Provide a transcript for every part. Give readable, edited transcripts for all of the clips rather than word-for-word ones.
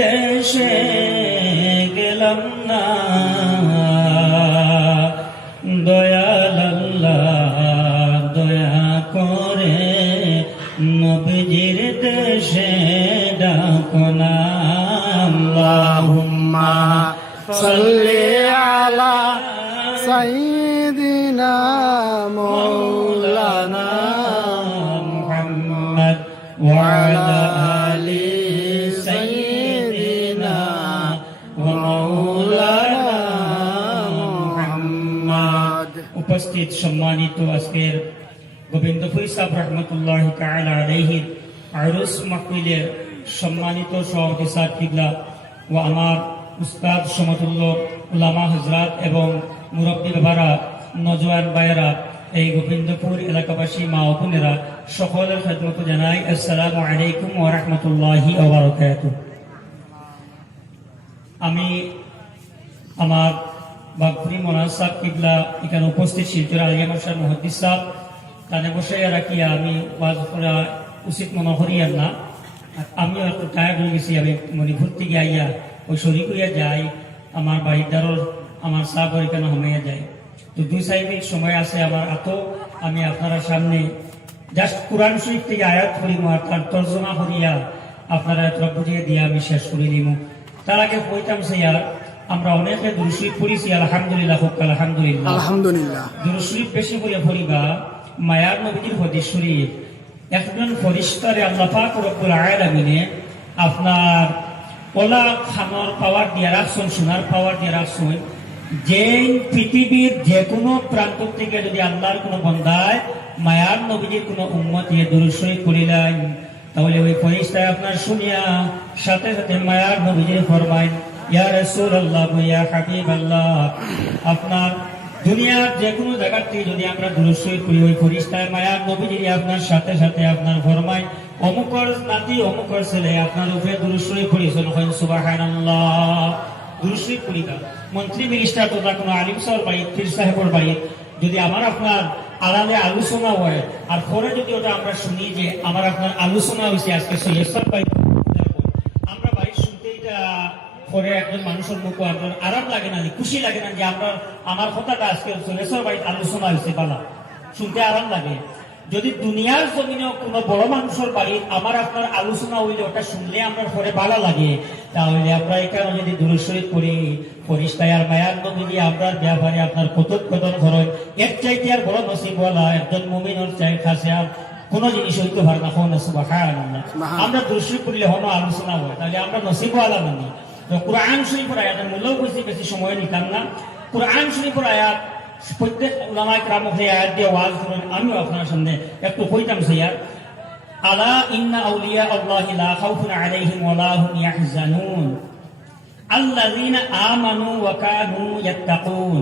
দেশে গেলাম না, দয়াল আল্লাহ দয়া করে নবীজির দেশে ডাকো না। আল্লাহুম্মা সাল্লি আলা সাইয়্যিদিনা মাওলানা মুহাম্মদ ওয়া আলা আলি সাইয়্যিদিনা ওয়া মাওলানা মুহাম্মদ। উপস্থিত সম্মানিত আজকের গোবিন্দপুর সাহেব রহমতুল্লাহি তাআলা আলাইহির আরুস মাহফিলের সম্মানিত সভাপতি সাহেব কিবলা ও আমার উস্তাদ সমতুল্য উলামা হযরত এবং মুরব্বী বাবারা, নওজোয়ান ভাইয়েরা, এই গোবিন্দপুর এলাকাবাসী মা ও বোনেরা, সকলের খেদমত জানাই আসসালামু আলাইকুম ওয়া রাহমাতুল্লাহি ওয়া বারাকাতুহু। আমি আমার বাগপুরি মোনাজ সাহেব কিবলা এখানে উপস্থিত শিলচর আলিয়া মাদ্রাসার মুহাদ্দিস সাহেব কানে বসে রাখিয়া আমি ওয়াজ করা উচিত মনে করি আর না। আমিও একটু টায়ার্ড হয়ে গেছি। আমি মণিপুর থেকে আইয়া ওই শরীর করিয়া যাই, আমার বাড়িদারর আমার সাহেব এখানে হমাইয়া যায়। তো 2-4 মিনিট সময় আছে আমার এত, আমি আপনারা সামনে জাস্ট কোরআন শরীফ থেকে আয়াত করিম আর তার তর্জমা করিয়া আপনারা এত বুঝিয়ে দিয়ে আমি শেষ করে দিব। তার আগে কইতাম স্যার, আমরা অনেকে দুরূদ শরীফ পড়িছি, আলহামদুলিল্লাহ হোক আলহামদুলিল্লাহ আলহামদুলিল্লাহ। দুরূদ শরীফ বেশি করে পড়িবা। মায়ার নবীজির হাদিস শরীফ একজন ফেরেশতারে আল্লাহ পাক রব্বুল আলামিনে আপনার ওলা খানোর পাওয়ার দিয়ে রাখছেন, সোনার পাওয়ার দিয়ে রাখছেন, যে পৃথিবীর যে কোনো প্রান্ত থেকে যদি আল্লাহর কোনো বন্দায় মায়ার নবীজির কোনো উম্মত দুরূদ শরীফ পড়িলেন, তাহলে ওই ফেরেশতায় আপনার শুনিয়া সাথে সাথে মায়ার নবীজির ফরমায়, ইয়া রাসূলুল্লাহ ইয়া হাবিবাল্লাহ, আপনার দুনিয়ার যে কোনো জায়গা থেকে যদি আমরা দুরূদ শরীফ পড়ি, ওই ফেরেশতায় মায়ার নবীজি আপনার সাথে সাথে আপনার ফরমায়, অমুকর নাতি অমুকর ছেলে আপনার উপরে দুরূদ শরীফ পড়িছেন, সুবহানাল্লাহ। দুরূদ শরীফ পড়িবা। মন্ত্রী মিনিস্টার তথা কোনো আলিম সাহেব বাড়ি, পীর সাহেবের বাড়ি যদি আমার আপনার আড়ালে আলোচনা হয় আর পরে যদি ওটা আমরা শুনি যে আমার আপনার আলোচনা হয়েছে আজকে সৈয়দ সাহেব ভাই, আমরা বাড়ি শুনতে এটা পরে একজন মানুষের মুখ আপনার আরাম লাগে না, খুশি লাগে না যে আমরা আমার কথাটা আজকে সৈয়দ ভাই আলোচনা হয়েছে, পালা শুনতে আরাম লাগে। যদি দুনিয়ার জমিনে কোনো বড় মানুষের বাড়ি আমার আপনার আলোচনা হইলে ওটা শুনলে আমরা পরে ভালো লাগে, তাহলে আমরা এখানে যদি দুরূদ শরীফ পড়ি, ফেরেশতায় আর মায়ার নবীজি আপনার ব্যাপারে আপনার কথোপকথন করেন, এর চাইতে আর বড় নসিবওয়ালা একজন মুমিনের চাই কাছে কোন জিনিস হইতে পারে না। কোন সুবহানাল্লাহ। আমরা দুরূদ শরীফ পড়লে হনো আলোচনা হয়, তাহলে আমরা নসিবওয়ালা মানি। তো কুরআন শরীফের আয়াতের মূল্য বেশি সময় নিতাম না। কুরআন শরীফের আয়াত প্রত্যেক উলামায়ে কেরাম আয়াত দিয়ে ওয়াজ করেন, আমিও আপনার সামনে একটু কইতাম স্যার। আলা ইন্না আউলিয়া আল্লাহি লা খাউফুন আলাইহিম ওয়া লা হুম ইয়াহজানুন আল্লাযীনা আমানু ওয়া কানু ইয়াত্তাকুন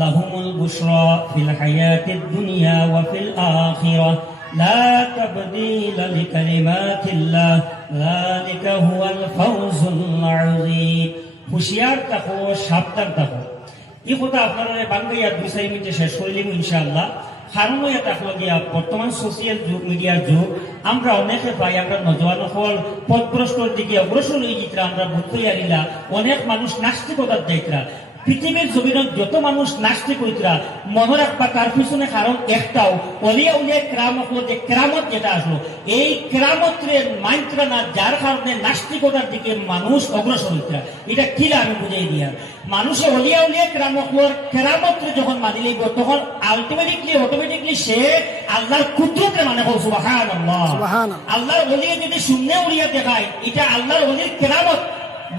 লাহুমুল বুশরা ফিল হায়াতিদ দুনিয়া ওয়া ফিল আখিরাহ লা তাবদীলা লিকালিমাতিল্লাহ যালিকা হুয়াল ফাওজুল আযীম। হুঁশিয়ার থাকো, সাবধান থাকো। এই কথা আপনারা বাংলাইয়া 2-4 মিনিটে শেষ করে দিব ইনশাআল্লাহ। কারণ এটা হলো গিয়া বর্তমান সোশিয়াল যুগ, মিডিয়ার যুগ। আমরা অনেকে পাই আমরা নজওয়ান হল পথভ্রষ্টর দিকে অগ্রসর হয়ে যেতে আমরা বুঝতে পারিলা। অনেক মানুষ নাস্তিকতার দেখরা পৃথিবীর জমিনত যত মানুষ নাস্তিক হইতরা মনে রাখবা তার পিছনে কারণ একটাও, অলিয়া উলিয়া কেরামত যে কেরামত যেটা আসলো, এই কেরামতের মাইন্ত্রা না, যার কারণে নাস্তিকতার দিকে মানুষ অগ্রসর হইতরা। এটা কিলা আমি বুঝাই দিয়া, মানুষে অলিয়া উলিয়া কেরামত যখন মানি লইব তখন অটোমেটিকলি সে আল্লাহর কুদরতে মানে সুবহানাল্লাহ। আল্লাহর ওলিয়া যদি শূন্য উড়িয়া দেখায় এটা আল্লাহর ওলির কেরামত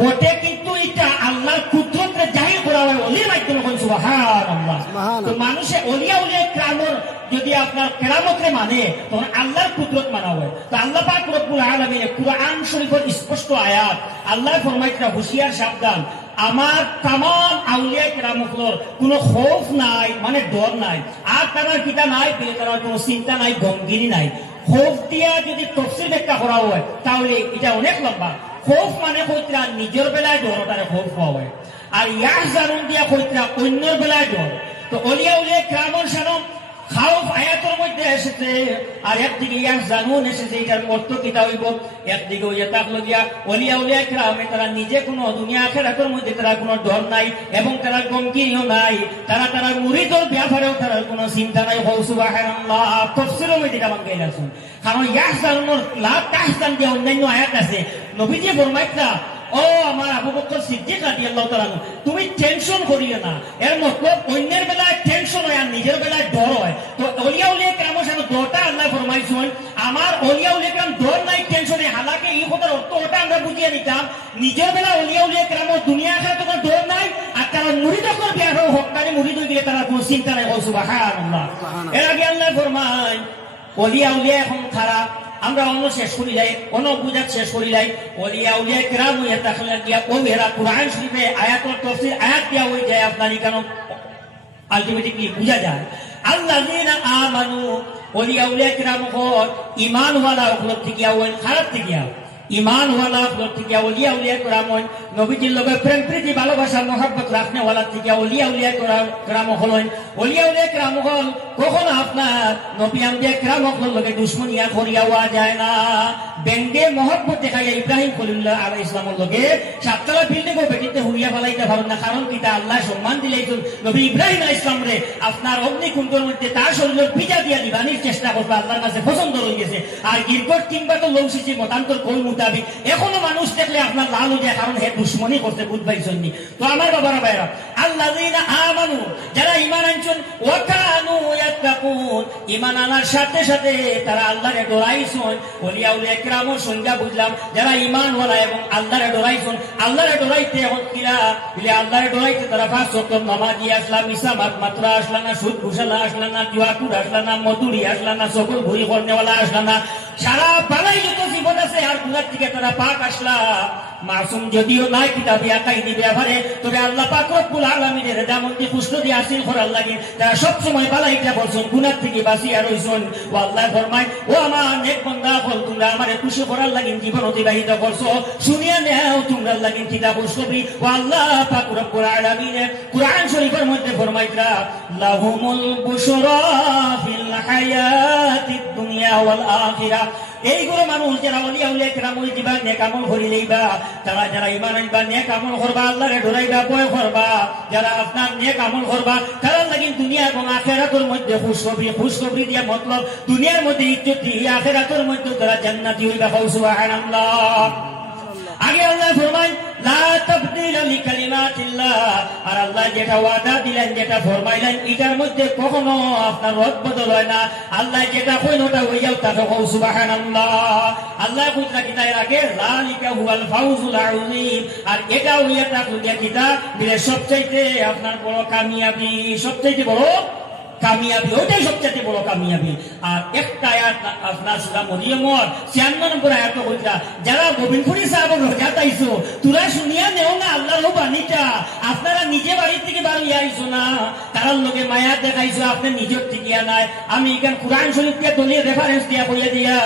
বটে, কিন্তু এটা আল্লাহর কুদরতে জাহির করা হয় ওলির মাধ্যমে। সুবহানাল্লাহ। তো মানুষে অলিয়া উলিয়া কেরামত যদি আপনার কেরামতরে মানে তখন আল্লাহর কুদরত মানা হয়। তো আল্লাহ পাক রব্বুল আলামিন কুরআন শরীফের স্পষ্ট আয়াত আল্লাহ ফরমাইতরা হুঁশিয়ার সাবধান, আমার তামাম আউলিয়া কেরামতর কোনো খৌফ নাই, মানে ডর নাই, আর তার পিতা নাই, তার কোনো চিন্তা নাই, গমগিরি নাই। খৌফ দিয়া যদি তফসিল ব্যাখ্যা করা হয় তাহলে এটা অনেক লম্বা। খৌফ মানে কইতরা নিজের বেলায় ডর, তারা খৌফ পাওয়া হয়। আর ইয়াহজানুন দিয়া কইতরা অন্যের বেলায় ডর। তো অলিয়া উলিয়া কেরামত সানম খাউফ আয়াতের মধ্যে এসেছে, আর একদিকে ইয়াহজানুন এসেছে। এটার অর্থ কিটা হইব? একদিকে ওই তাকলো গিয়া ওলিয়া উলিয়া কিরামে তারা নিজে কোনো দুনিয়া আখিরাতের মধ্যে তারা কোনো ডর নাই এবং তারা গমগিনও নাই, তারা মুরিদর ব্যাপারেও তারা কোনো চিন্তা নাই। হৌ সুবহানাল্লাহ। তাফসীরের মধ্যে এটা বাঙ্গাই রাখুন, কারণ ইয়াহজানুন লা তাহজান দিয়ে অন্যান্য আয়াত আছে। নবীজি ফরমাইতা, ও আমার আবু বকর সিদ্দিক রাদিয়াল্লাহু তাআলা, তুমি টেনশন করিও না। এর মতলব অন্যের বেলায় টেনশন হয় আর নিজের বেলায় ডর হয়। তো ওলিয়া উলিয়া কেরামের সাথে ডরটা আল্লাহ ফরমাইছেন, আমার ওলিয়া উলিয়া কেরাম ডর নাই, টেনশন নেই। হালাকে এই কথার অর্থ ওটা আমরা বুঝিয়ে নিতাম, নিজের বেলা ওলিয়া উলিয়া কেরামের দুনিয়া আখিরাতে কোনো ডর নাই, আর তারা মুরিদ করে বিয়ার হকদারি মুরিদ হয়ে গেলে তারা কোনো চিন্তা নাই। সুবহানাল্লাহ। এর আগে আল্লাহ ফরমায় ওলিয়া উলিয়া এখন খারাপ, আমরা অন্য শেষ করি যাই, অন্য বুঝাত শেষ করি যাই। ওলিয়া উলিয়া কিরাম হইয়া তাহলে গিয়া ও এরা কুরআন শরীফে আয়াতুল তাফসীর আয়াত দিয়া হই যায় আপনার কেন আলটিমেটলি বুঝা যায়। আল্লাযীনা আমানু, ওলিয়া উলিয়া কিরাম হল ঈমান ওয়ালা উপলব্ধি গিয়া ওই খারাপ থেকে ঈমান ওয়ালা উপলব্ধি গিয়া ওলিয়া উলিয়া কিরাম হল নবীজির লগে প্রেম প্রীতি ভালোবাসা মহব্বত রাখনে ওয়ালা থেকে ওলিয়া উলিয়া কিরাম হলেন। ওলিয়া উলিয়া কিরাম হল কখনো আপনার নবী আম্বিয়া কিরাম হল লগে দুশমনিয়া করিয়া ওয়া যায় না। বেঙ্গে মহব্বত দেখাইয়া ইব্রাহিম খলিলুল্লাহ আলাইহিস সালামের লগে সাততলা বিল্ডিং ও বেটিতে হুইয়া ফেলাইতে পারেন না, কারণ কিটা আল্লাহ সম্মান দিলেইছেন নবী ইব্রাহিম আলাইহিস সালাম রে আপনার অগ্নিকুণ্ডের মধ্যে তার শরীরের পিজা দিয়া দিবানির চেষ্টা করবে, আল্লাহর কাছে পছন্দ হয়ে গেছে। আর গিরগট কিংবা তো লৌসিছি মতান্তর কই মোতাবিক এখনো মানুষ দেখলে আপনার লাল হয়ে যায়, কারণ হে দুশ্মনী করতে বুঝবাইছেন নি। তো আমার বাবারা ভাইরা, আল্লাযীনা আমানু, যারা ঈমান আনছেন, ওয়া কানু ইয়াত্তাকুন, ঈমান আনার সাথে সাথে তারা আল্লাহরে ডরাইছেন। ওলিয়া উলিয়া কিরামের সংজ্ঞা বুঝলাম, যারা ঈমান ওয়ালা এবং আল্লাহরে ডরাইছেন। আল্লাহরে ডরাইতে এখন কিরা বলে, আল্লাহরে ডরাইতে তারা 5 ওয়াক্ত নামাজি আসলা, মিছা মাত্রা আসলা না, সুদ ঘুষালা আসলা না, জুয়াকুর আসলা না, মধুরি আসলা না, সকল ভুরি করনেওয়ালা আসলা না, সারা বালাই যত জীবন আছে আর গুনার থেকে তারা পাক আসলা। মাসুম যদিও নাই কিতাবে আকাইদি ব্যাপারে, তবে আল্লাহ পাক রব্বুল আলামিনের রেজামন্দি খুশল দিয়ে আসিল করার লাগে তারা সব সময় বালাইটা বলছেন, গুনার থেকে বাঁচিয়া রইছেন। ও আল্লাহ ফরমায়, ও আমার নেক বান্দা হল, তোমরা আমারে খুশি করার লাগে জীবন অতিবাহিত করছো, শুনিয়া নেও তোমরা লাগে কিতাব খুশখবরি। ও আল্লাহ পাক রব্বুল আলামিনের কুরআন শরীফের মধ্যে ফরমাইতরা, লাহুমুল বুশরা ফিল হায়াতিদ দুনিয়া ওয়াল আখিরাহ। এইগুলো মানুষ যারা ওলিয়া উলিয়া কিরাম ওই দিবা নেক আমল করি লইবা, তারা যারা ঈমান আনবা, নেক আমল করবা, আল্লাহরে ডরাইবা, ভয় করবা, যারা আপনার নেক আমল করবা, তারা লাগি দুনিয়া এবং আখিরাতের মধ্যে খুশখবরি দিয়া মতলব দুনিয়ার মধ্যে ইজ্জত দিয়ে আখিরাতের মধ্যে তারা জান্নাতি হইবা। সুবহানাল্লাহ। আগে আল্লাহ ফরমায়, লা তাবদীলা লিকালিমাতিল্লাহ, আর আল্লাহ যেটা ওয়াদা দিলেন, যেটা ফরমাইলেন, এটার মধ্যে কখনো আপনার রদ বদল হয় না। আল্লাহ যেটা কইন ওটা হয়ে যাও, তা কও সুবহানাল্লাহ। আল্লাহ কইতা কিতা রাখে, যালিকা হুয়াল ফাউজুল আযীম, আর এটা হইয়া থাকলো কিতা দিলে সবচাইতে আপনার বড় কামিয়াবি, সবচাইতে বড় কামিয়াবি, ওইটাই সবচেয়ে বড় কামিয়াবি। আর একটা আয়াত আপনার সূরা মরিয়মের 96 নম্বর আয়াত কইতা, যারা গোবিন্দপুরি সাহেবের রোজাত আইছো, তোরা শুনিয়া নেও না আল্লাহর বাণীটা, আপনারা নিজে বাড়ির থেকে বাড়িয়ে আইছো না, তারার লগে মায়া দেখাইছো, আপনি নিজের থেকে নাই। আমি এখানে কুরআন শরীফকে দলীয় রেফারেন্স দিয়া বলে দিয়া,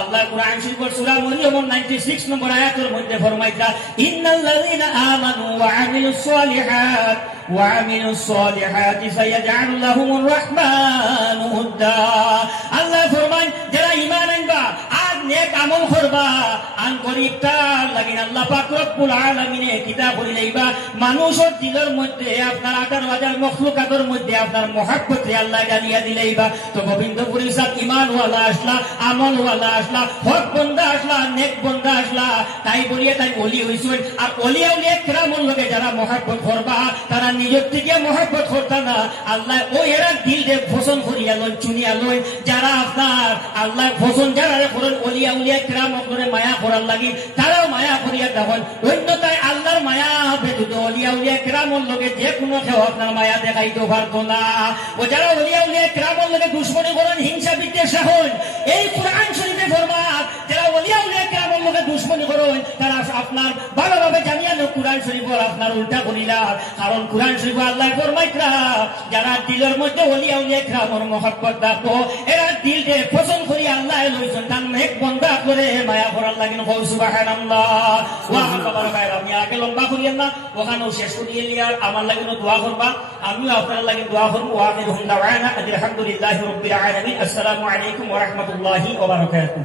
আল্লাহ কুরআন শরীফের সূরা মরিয়মের 96 নম্বর আয়াতের মধ্যে ফরমাইতা, ইন্নাল্লাযীনা আমানু ওয়া আমিলুস সালিহাত وعملوا الصالحات سيجعل لهم الرحمن ودا। আল্লাহ ফরমান, যারা ঈমান আনবা আর নেক আমল করবা, আন গরীবটার লাগি আল্লাহ পাক রব্বুল আলামিনে কিতাব করিলাইবা, মানুষের দিলের মধ্যে আপনার 18,000 মখলুকাতের মধ্যে আপনার মহব্বত আল্লাহ জ্বালিয়া দিলাইবা। তো গোবিন্দপুরী সাহেব ঈমান ওয়ালা আসলা, আমল ওয়ালা আসলা, হক বন্দা আসলা, নেক বন্দা আসলা, তাই বলিয়া তাই ওলি হইছেন। আর ওলিয়া উলিয়া কিরামর লগে যারা মহব্বত করবা, তারা নিজের থেকে মহব্বত করতা না, আল্লাহ ও এরা দিল দিয়ে পছন্দ করিয়া লন, চুনিয়া লন। যারা আপনার আল্লাহ পছন্দ যারা করেন, ওলিয়া উলিয়া কিরাম করে মায়া করার লাগি, তারাও মায়া করিয়া দেখেন। অন্যতায় আল্লাহর মায়া ব্যতীত ওলিয়া উলিয়া কিরামর লগে যে কোনো কেউ আপনার মায়া দেখাইতে পারতো না। ও যারা ওলিয়া উলিয়া কিরামর লগে দুশ্মনী করেন, হিংসা বিদ্বেষ হন, এই কুরআন শরীফে ফরমান, যারা ওলিয়া উলিয়া কিরামর লোকে দুশ্মনী করেন তারা আপনার ভালোভাবে জানিয়া কোরআন শরীফ আপনার উল্টা করিলা, কারণ কোরআন শরীফ আল্লাহ ফরমাইতরা যারা দিলের মধ্যে ওলিয়া উলিয়া ইকরামর মহব্বত রাখবো এরা দিল দিয়ে পছন্দ করি আল্লাহ লইছেন তার মেঘ বন্ধা করে মায়া করার লাগেন সুবহানাল্লাহ। ওয়া বাবার ভাই আমি আগে লম্বা করিয়েন না, ওখানেও শেষ করিয়ে নিয়ে আমার লাগেন দোয়া করবা, আমিও আপনার লাগে দোয়া করবো। ওয়া আখিরুহুম দাওয়ানা আলহামদুলিল্লাহি রাব্বিল আলামিন। আসসালামু আলাইকুম ওয়া রাহমাতুল্লাহি ওয়া বারাকাতুহু।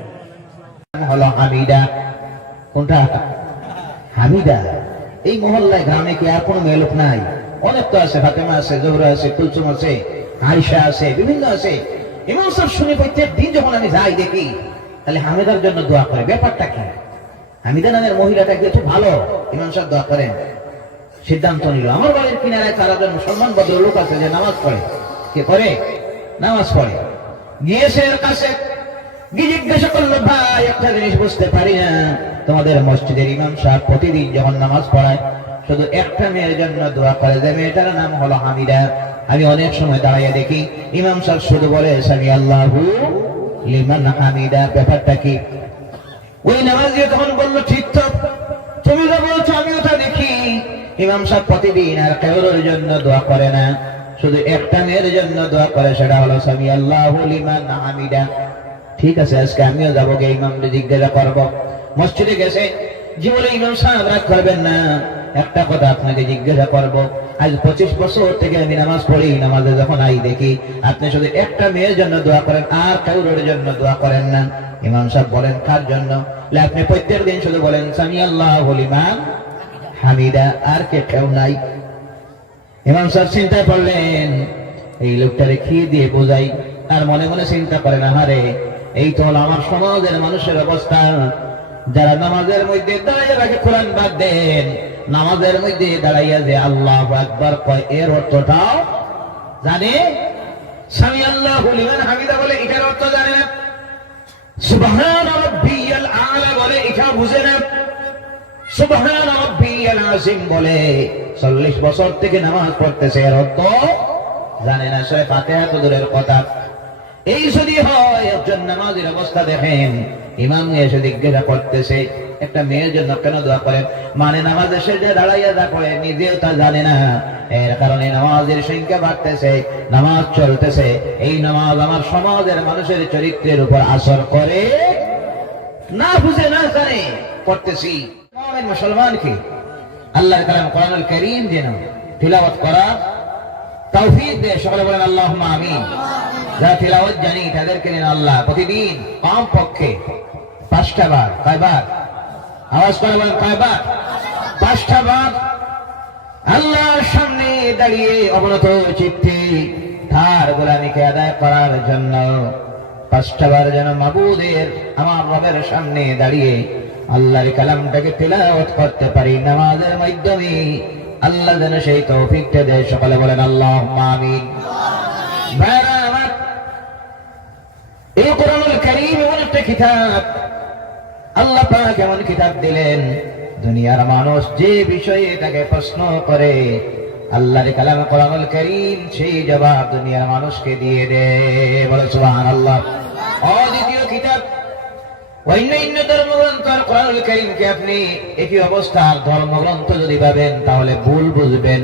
হলো হামিদা। কোনটা হামিদা? এই মহল্লায় গ্রামে কি আর কোনো মেয়ে লোক নাই? অনেক তো আছে, ফাতেমা আছে, জোহরা আছে, কুলসুম আছে, আয়েশা আছে, বিভিন্ন আছে। ইমাম সাহেব শুনে প্রত্যেক দিন যখন আমি যাই দেখি তাহলে হামিদার জন্য দোয়া করে। ব্যাপারটা কি? হামিদা নামের মহিলাটা কি একটু ভালো? ইমাম সাহেব দোয়া করেন। সিদ্ধান্ত নিল আমার বাড়ির কিনারায় তারা যেন মুসলমান ভদ্রলোক আছে যে নামাজ পড়ে। কে করে? নামাজ পড়ে। গিয়েছে এর কাছে, গিয়ে জিজ্ঞাসা করলো, ভাই একটা জিনিস বুঝতে পারি না, তোমাদের মসজিদের ইমাম সাহেব প্রতিদিন যখন নামাজ পড়ায় শুধু একটা মেয়ের জন্য দোয়া করে, যে মেয়েটার নাম হলো হামিদা। আমি অনেক সময় দাঁড়াইয়া দেখি ইমাম সাহেব শুধু বলে সামি আল্লাহু লিমান হামিদা। ব্যাপারটা কি? ওই নামাজ দিয়ে তখন বললো, ঠিক তো, তুমি তো বলছো, আমি ওটা দেখি ইমাম সাহেব প্রতিদিন আর কারোর জন্য দোয়া করে না, শুধু একটা মেয়ের জন্য দোয়া করে, সেটা হলো সামি আল্লাহু লিমান হামিদা। ঠিক আছে, আজকে আমিও যাবো, গিয়ে ইমামকে জিজ্ঞাসা করবো। মসজিদে গেছে, যে বলে ইমাম সাহেব রাগ করবেন না, একটা কথা আপনাকে জিজ্ঞাসা করবো, আজ 25 বছর থেকে আমি নামাজ পড়ি, নামাজে যখন আই দেখি আপনি শুধু একটা মেয়ের জন্য দোয়া করেন আর কারোর জন্য দোয়া করেন না। ইমাম সাহেব বলেন, কার জন্য? আপনি প্রত্যেক দিন শুধু বলেন সামি আল্লাহু লিমান হামিদা, আর কে কেউ নাই। ইমাম সাহেব চিন্তা করলেন, এই লোকটারে খেয়ে দিয়ে বোঝাই, আর মনে মনে চিন্তা করেন, আহারে এই তো হলো আমার সমাজের মানুষের অবস্থা, যারা নামাজের মধ্যে দাঁড়াইয়া রাখে কোরআন বাদ দেন, নামাজের মধ্যে দাঁড়াইয়া যে আল্লাহু আকবার কয় এর অর্থটাও জানে, সামি আল্লাহু লিমান হামিদা বলে এটার অর্থ জানে না, সুবহান রাব্বিয়াল আলা বলে এটা বুঝে না, সুবহান রাব্বিয়াল আযীম বলে 40 বছর থেকে নামাজ পড়তেছে, এর অর্থ জানে না, সে ফাতিহা তো দূরের কথা। এই যদি হয় একজন নামাজের অবস্থা দেখেন, ইমাম এসে জিজ্ঞাসা করতেছে একটা মেয়ের জন্য কেন দোয়া করেন, মানে নামাজ এসে যে দাঁড়াইয়া যা করে নিজেও তা জানে না, এর কারণে নামাজের সংখ্যা বাড়তেছে, নামাজ চলতেছে, এই নামাজ আমার সমাজের মানুষের চরিত্রের উপর আসর করে না, বুঝে না জানে করতেছি। মুসলমানকে আল্লাহর কালাম কোরআনুল কারীম যেন তিলাওয়াত করা তৌফিক দেয়। সকলে বলেন আল্লাহুম্মা আমিন। যারা তিলাওয়াত জানি তাদেরকে নিন আল্লাহ প্রতিদিন কম পক্ষে 5টা বার, কয়বার? আওয়াজ করে বলেন কয়বার? 5টা বার আল্লাহর সামনে দাঁড়িয়ে অবনত চিত্তে তার গোলামীকে আদায় করার জন্য 5টা বার যেন মাবুদের আমার রবের সামনে দাঁড়িয়ে আল্লাহর কালামটাকে তিলাওয়াত করতে পারি, নামাজের মাধ্যমে আল্লাহ যেন সেই তৌফিকটা দেয়। সকলে বলেন আল্লাহুম্মা আমিন। এই কোরআনুল কারীম এমন একটা কিতাব, আল্লাহ পাক এমন কিতাব দিলেন, দুনিয়ার মানুষ যে বিষয়ে তাকে প্রশ্ন করে আল্লাহর কালাম কোরআনুল কারীম সেই জবাব দুনিয়ার মানুষকে দিয়ে দেয়। বলে সুবহানাল্লাহ। অদ্বিতীয় কিতাব, অন্য ধর্মগ্রন্থ আর কোরআনুল কারীমকে আপনি একই অবস্থার ধর্মগ্রন্থ যদি ভাবেন তাহলে ভুল বুঝবেন,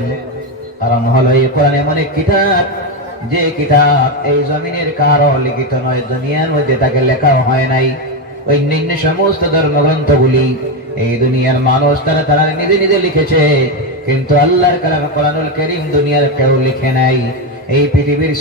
কারণ হলো এই কোরআন এমন এক কিতাব যে কিতাব এই জমিনের কারো লিখিত নয়, দুনিয়ার মধ্যে তাকে লেখাও হয় নাই। অন্যান্য সমস্ত ধর্মগ্রন্থগুলি এই দুনিয়ার মানুষ তারা নিজে নিজে লিখেছে, কিন্তু আল্লাহর কালাম কোরআনুল কারীম দুনিয়ার কেউ লিখে নাই। এই পৃথিবীর